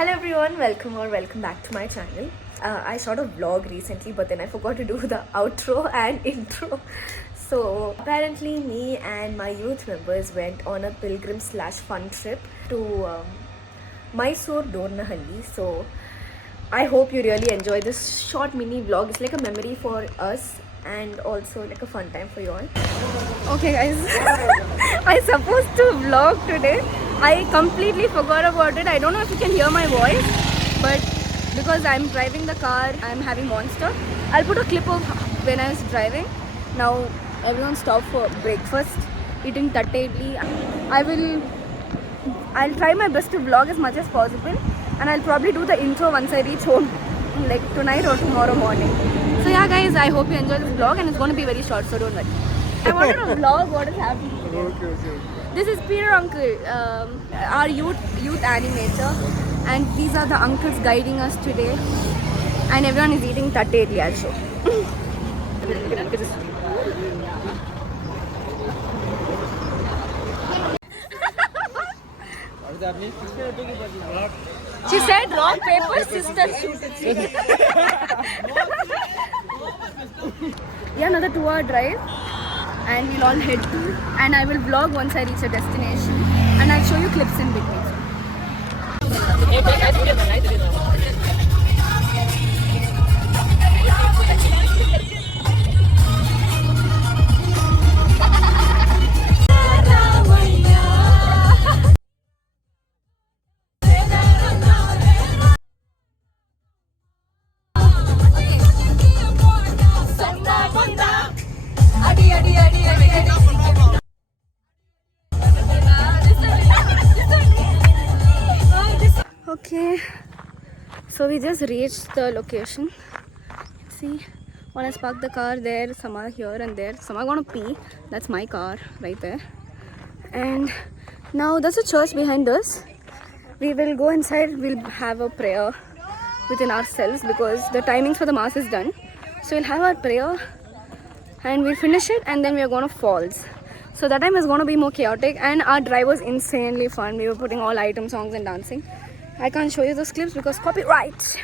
Hello everyone, welcome back to my channel. I shot a vlog recently, but then I forgot to do the outro and intro. So apparently me and my youth members went on a pilgrim/fun trip to Mysore Dornahalli. So I hope you really enjoy this short mini vlog. It's like a memory for us and also like a fun time for you all. Okay guys, I supposed to vlog today. I completely forgot about it. I don't know if you can hear my voice, but because I'm driving the car, I'm having Monster. I'll put a clip of when I was driving. Now everyone stopped for breakfast, eating tatte idli. I'll try my best to vlog as much as possible, and I'll probably do the intro once I reach home, like tonight or tomorrow morning. So yeah guys, I hope you enjoy this vlog, and it's going to be very short, so don't worry. I wanted to vlog what is happening today. Okay. This is Peter Uncle, our youth animator, and these are the uncles guiding us today. And everyone is eating tatte idli also. She said rock, paper, scissors, shoot. Yeah, another 2-hour drive. And we'll all head to, and I will vlog once I reach a destination, and I'll show you clips in between. Okay, so we just reached the location. See, one has parked the car there, some are here and there. Some are gonna pee. That's my car right there. And now there's a church behind us. We will go inside. We'll have a prayer within ourselves because the timings for the mass is done. So we'll have our prayer and we'll finish it, and then we are gonna falls. So that time is gonna be more chaotic, and our drive was insanely fun. We were putting all item songs and dancing. I can't show you those clips because copyright.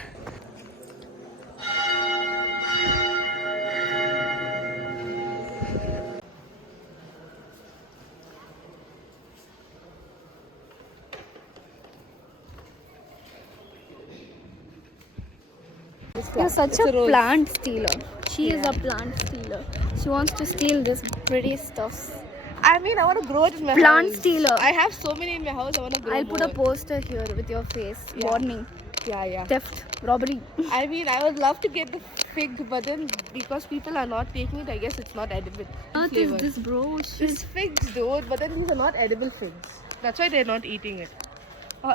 You're such a plant stealer. She is a plant stealer. She wants to steal this pretty stuff. I mean, I want to grow it in my Plant house. stealer. I have so many in my house. I want to grow I'll put a more. poster here with your face. Yeah. Warning. Yeah. Theft. Robbery. I mean, I would love to get the fig, but then because people are not taking it, I guess it's not edible. What is flavor. this, bro? It's figs, dude, but then these are not edible figs. That's why they're not eating it.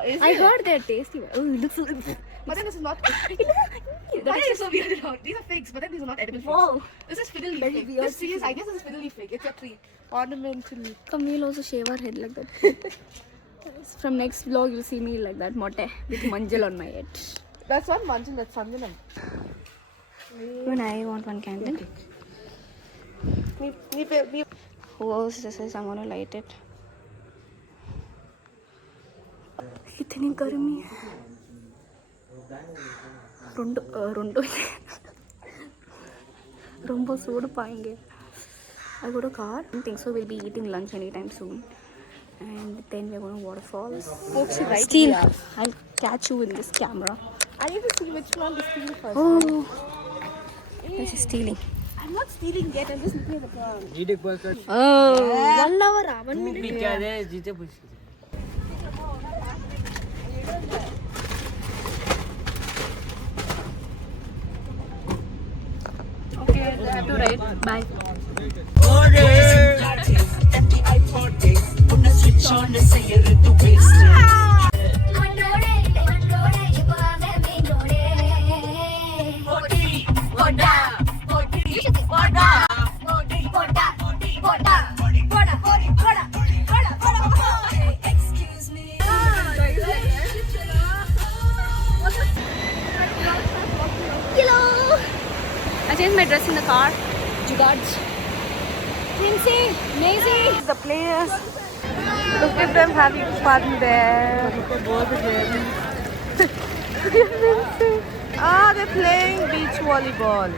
Is I it? heard they're tasty. Oh, it looks so... But then this is not. Why is it so weird? These are figs, but then these are not edible figs. Wow. This is fiddly Very fig. weird. This is, I guess, this is fiddly fig. It's a tree. Ornamental. Come, we'll also shave our head like that. From next vlog, you'll see me like that, motte, with manjal on my head. That's not manjal, that's sanjanam. Even I want one candle. Who else this is? I'm gonna light it. इतनी गर्मी है रोंडो ரொம்ப சூடு பாயிங்க. I got a car. I don't think so. We'll be eating lunch anytime soon, and then we're going to waterfalls. Folks, right Steal. here. I'll catch you in this camera. I need to see which one to steal first. Oh, this is stealing. I'm not stealing yet. I'm just looking at the car. Oh, 1 hour, 1 minute. okay. I have to write. Bye. I changed my dress in the car. Jugards. Princey, Maisie, the players. Look at them having fun there. Ah, they're playing beach volleyball.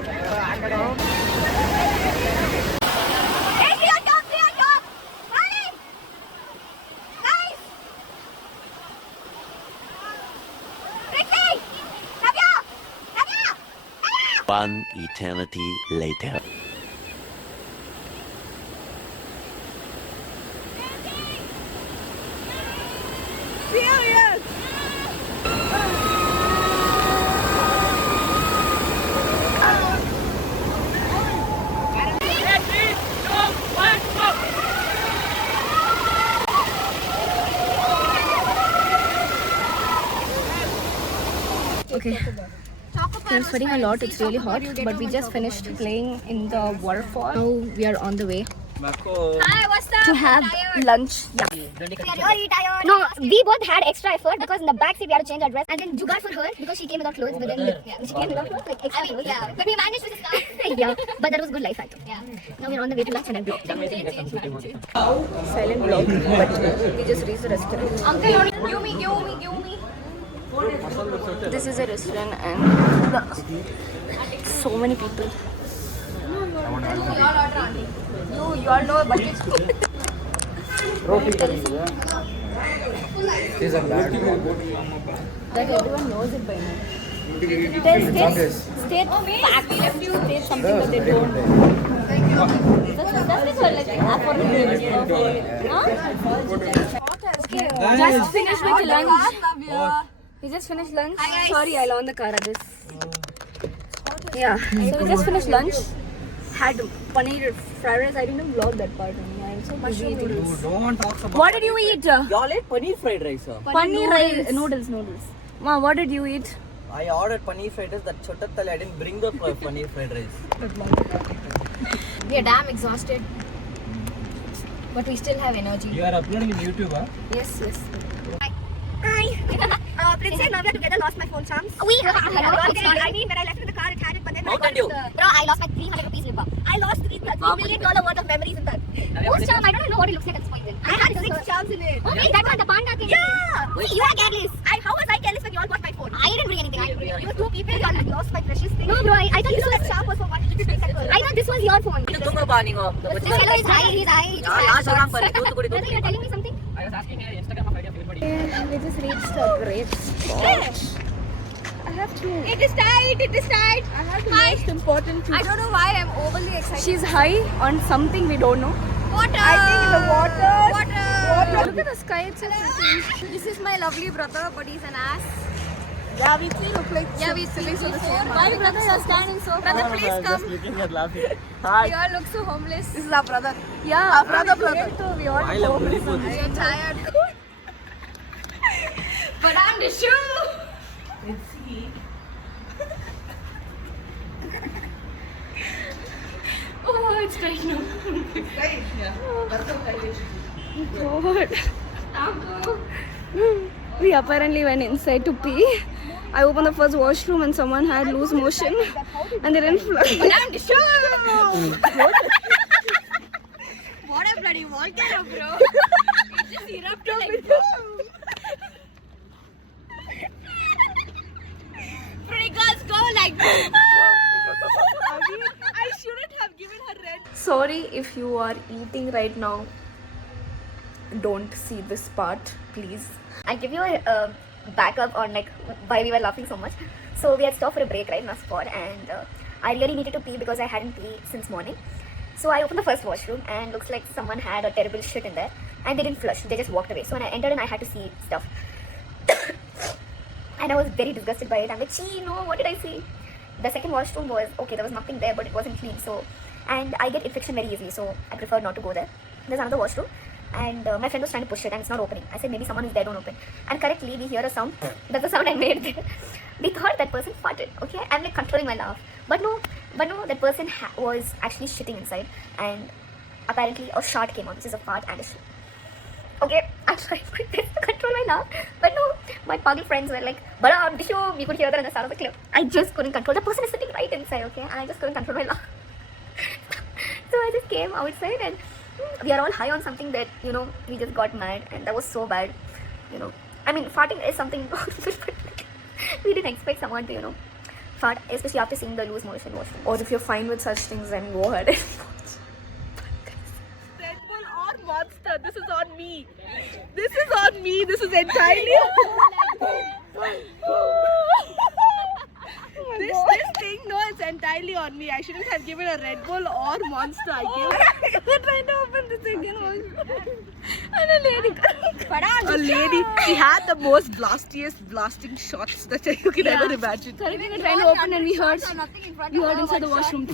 One eternity later. Serious? Okay. I'm sweating a lot. It's really hot. But we just finished playing in the waterfall. Now we are on the way Hi, what's up? to have lunch. Yeah. No, we both had extra effort because in the back seat we had to change our dress, and then jugaad for her because she came without clothes. But then she came without clothes, like extra clothes. Yeah, but we managed with the stuff. Yeah, but that was good life hack. Yeah. Now we're on the way to lunch and I vlog. Silent vlog. But we just reached the restaurant. Uncle, give me. This is a restaurant and so many people. You all know budget. That everyone knows it by now. State fact. State something that they don't. That's like Just finished with lunch. We just finished lunch. Sorry, I'll on the car at this. Yeah. So we just finished lunch. Had paneer fried rice. I didn't vlog that part. I'm so busy eating this. What did you eat? Y'all ate paneer fried rice, sir. Paneer rice. Noodles. Ma, what did you eat? I ordered paneer fried rice. That chotattali, I didn't bring the paneer fried rice. we are damn exhausted, but we still have energy. You are uploading in YouTube, huh? Yes. Hi. Prince and Navya together lost my phone charms. I mean, when I left in the car, it had it, but then How can you? Bro, I lost my 300 rupees lip balm. I lost $3 million worth of memories in that. Whose charm? I don't even know what it looks like at this point. Then. I had 6 charms in it. Okay, that one, the panda thing. Yeah. See, you are careless. How was I careless when you all got my phone? I didn't bring anything. You were 2 people. You all had lost my precious thing. No, bro, I thought this was charm was for one. I thought this was your phone. This fellow is high. He's high. Brother, you're telling me something? I was asking her Instagram of idea of everybody. We just reached a great spot. It is tight. I have the most important thing. I don't know why I'm overly excited. She's high on something we don't know. Water. I think the water. Look at the sky. It's so pretty. This is my lovely brother, but he's an ass. Yeah, we three look like We siblings of the same. Why, brother, you're standing so? Brother, please come. Just looking at laughing. You all look so homeless. This is our brother. Yeah, Our brother. we all I love beautiful. You're tired. But I'm the shoe. Oh, it's tight now. God. We apparently went inside to pee. I opened the first washroom and someone had loose motion and they didn't flush. But I'm the shoe. What a bloody volcano, bro. It just erupted like boom. Pretty girls go like boom. I shouldn't have given her red. Sorry if you are eating right now. Don't see this part, please. I'll give you a backup on like why we were laughing so much. So we had stopped for a break right in our spot, and I really needed to pee because I hadn't peed since morning. So I opened the first washroom and looks like someone had a terrible shit in there and they didn't flush, they just walked away. So when I entered and I had to see stuff and I was very disgusted by it. I'm like, gee, no, what did I see? The second washroom was okay, there was nothing there, but it wasn't clean. So, and I get infection very easily, so I prefer not to go there. There's another washroom and my friend was trying to push it and it's not opening. I said maybe someone is there, don't open. And correctly we hear a sound. That's the sound I made there. We thought that person farted. Okay, I'm like controlling my laugh, but no, that person was actually shitting inside, and apparently a shart came out, which is a fart and a shit. Okay, I'm trying my best to control my laugh, but no, my puggle friends were like, "Bada, Dishu," we could hear that on the start of the clip. I just couldn't control. The person is sitting right inside. Okay, and I just couldn't control my laugh. So I just came outside and we are all high on something that, you know, we just got mad and that was so bad, you know. I mean, farting is something but we didn't expect someone to, fart, especially after seeing the loose motion washroom. Or if you're fine with such things, then go ahead and watch. Red Bull or Monster. This is on me. This is on me. This is entirely. This thing, no, it's entirely on me. I shouldn't have given a Red Bull or Monster. I gave. I'm trying to open this again. And a lady. A lady. She had the most blasting shots that you can ever imagine. Sorry, we were trying to open and we heard inside the washroom.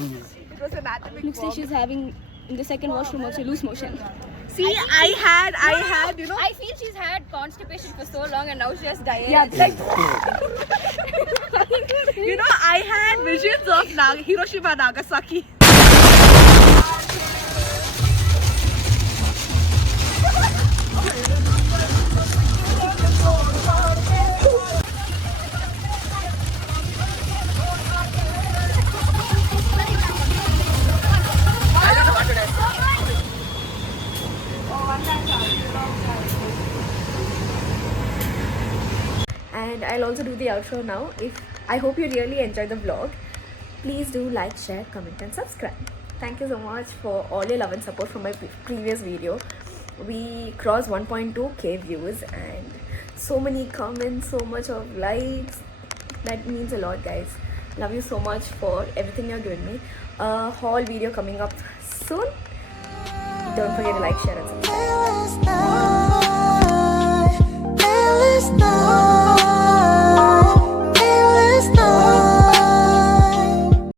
It was an atomic Looks like bomb. she's having in the second washroom also loose motion. See, I had, I feel she's had constipation for so long and now she has diarrhea. Yeah, like, I had visions of Hiroshima, Nagasaki. And I'll also do the outro now. I hope you really enjoyed the vlog. Please do like, share, comment and subscribe. Thank you so much for all your love and support from my previous video. We crossed 1.2k views and so many comments, so much of likes. That means a lot, guys. Love you so much for everything you're giving me. A haul video coming up soon. Don't forget to like, share and subscribe.